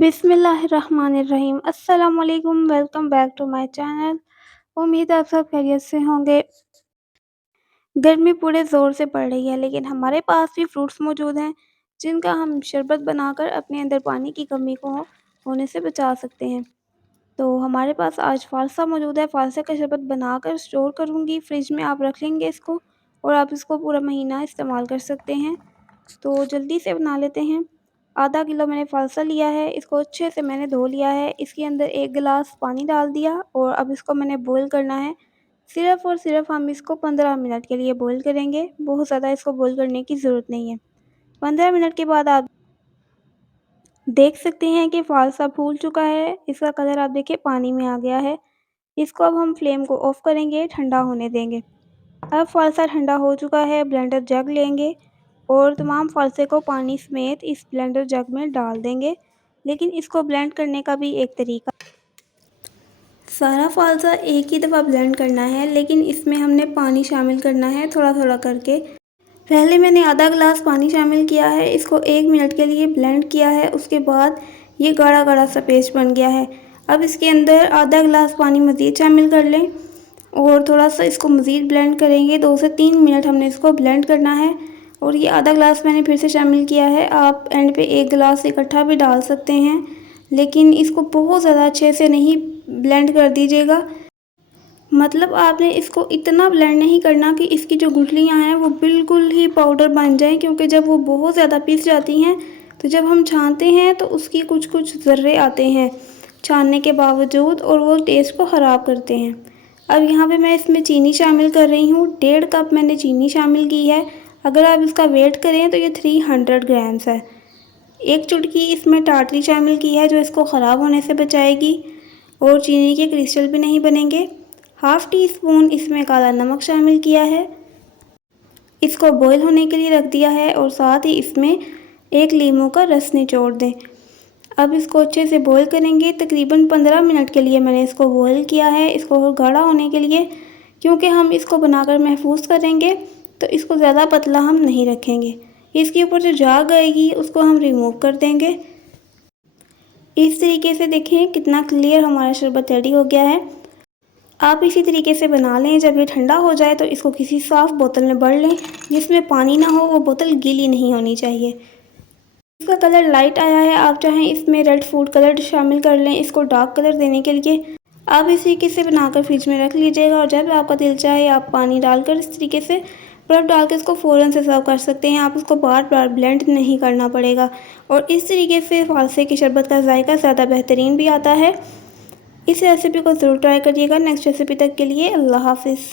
बिस्मिल्लाहिर्रहमानिर्रहीम। अस्सलामुअलैकुम, welcome back to my channel. उम्मीद है आप सब खैरियत से होंगे। गर्मी पूरे ज़ोर से पड़ रही है, लेकिन हमारे पास भी फ्रूट्स मौजूद हैं जिनका हम शरबत बनाकर अपने अंदर पानी की कमी को होने से बचा सकते हैं। तो हमारे पास आज फ़ालसा मौजूद है। फ़ालसा का शरबत बनाकर स्टोर करूँगी, फ्रिज में आप रख लेंगे इसको और आप इसको पूरा महीना इस्तेमाल कर सकते हैं। तो जल्दी से बना लेते हैं। आधा किलो मैंने फ़ालसा लिया है, इसको अच्छे से मैंने धो लिया है। इसके अंदर 1 गिलास पानी डाल दिया और अब इसको मैंने बॉयल करना है। सिर्फ़ और सिर्फ़ हम इसको 15 मिनट के लिए बॉयल करेंगे, बहुत ज़्यादा इसको बॉयल करने की ज़रूरत नहीं है। 15 मिनट के बाद आप देख सकते हैं कि फ़ालसा फूल चुका है, इसका कलर आप देखिए पानी में आ गया है। इसको अब हम फ्लेम को ऑफ़ करेंगे, ठंडा होने देंगे। अब फ़ालसा ठंडा हो चुका है, ब्लेंडर जग लेंगे और तमाम फ़ालसे को पानी समेत इस ब्लेंडर जग में डाल देंगे। लेकिन इसको ब्लेंड करने का भी एक तरीका, सारा फ़ालसा एक ही दफ़ा ब्लेंड करना है, लेकिन इसमें हमने पानी शामिल करना है थोड़ा-थोड़ा करके। पहले मैंने आधा गिलास पानी शामिल किया है, इसको 1 मिनट के लिए ब्लेंड किया है, उसके बाद ये गाढ़ा-गाढ़ा सा पेस्ट बन गया है। अब इसके अंदर आधा गिलास पानी मज़ीद शामिल कर लें और थोड़ा-सा इसको मज़ीद ब्लेंड करेंगे। 2 से 3 मिनट हमने इसको ब्लेंड करना है और ये आधा गिलास मैंने फिर से शामिल किया है। आप एंड पे 1 गिलास इकट्ठा भी डाल सकते हैं, लेकिन इसको बहुत ज़्यादा अच्छे से नहीं ब्लेंड कर दीजिएगा। मतलब आपने इसको इतना ब्लेंड नहीं करना कि इसकी जो गुठलियाँ हैं वो बिल्कुल ही पाउडर बन जाएँ, क्योंकि जब वो बहुत ज़्यादा पिस जाती हैं तो जब हम छानते हैं तो उसकी कुछ-कुछ ज़र्रे आते हैं छानने के बावजूद और वो टेस्ट को ख़राब करते हैं। अब यहाँ पे मैं इसमें चीनी शामिल कर रही हूँ, 1.5 कप मैंने चीनी शामिल की है। अगर आप इसका वेट करें तो ये 300 ग्राम्स है। 1 चुटकी इसमें टाटरी शामिल की है जो इसको ख़राब होने से बचाएगी और चीनी के क्रिस्टल भी नहीं बनेंगे। हाफ़ टी स्पून इसमें काला नमक शामिल किया है, इसको बॉईल होने के लिए रख दिया है और साथ ही इसमें 1 लीमू का रस निचोड़ दें। अब इसको अच्छे से बॉईल करेंगे, तकरीबन 15 मिनट के लिए मैंने इसको बॉईल किया है, इसको गाढ़ा होने के लिए, क्योंकि हम इसको बनाकर महफूज करेंगे तो इसको ज़्यादा पतला हम नहीं रखेंगे। इसके ऊपर जो झाग आएगी उसको हम रिमूव कर देंगे। इस तरीके से देखें कितना क्लियर हमारा शरबत रेडी हो गया है। आप इसी तरीके से बना लें। जब ये ठंडा हो जाए तो इसको किसी साफ़ बोतल में भर लें जिसमें पानी ना हो, वो बोतल गीली नहीं होनी चाहिए। इसका कलर लाइट आया है, आप चाहें इसमें रेड फूड कलर शामिल कर लें इसको डार्क कलर देने के लिए। आप इस तरीके से बनाकर फ्रिज में रख लीजिएगा और जब आपका दिल चाहे आप पानी डालकर इस तरीके से बर्फ़ डाल के इसको फ़ौरन से सर्व कर सकते हैं। आप उसको बार-बार ब्लेंड नहीं करना पड़ेगा और इस तरीके से फ़ालसे की शरबत का ज़ायका ज़्यादा बेहतरीन भी आता है। इस रेसिपी को ज़रूर ट्राई करिएगा। नेक्स्ट रेसिपी तक के लिए अल्लाह हाफ़िज़।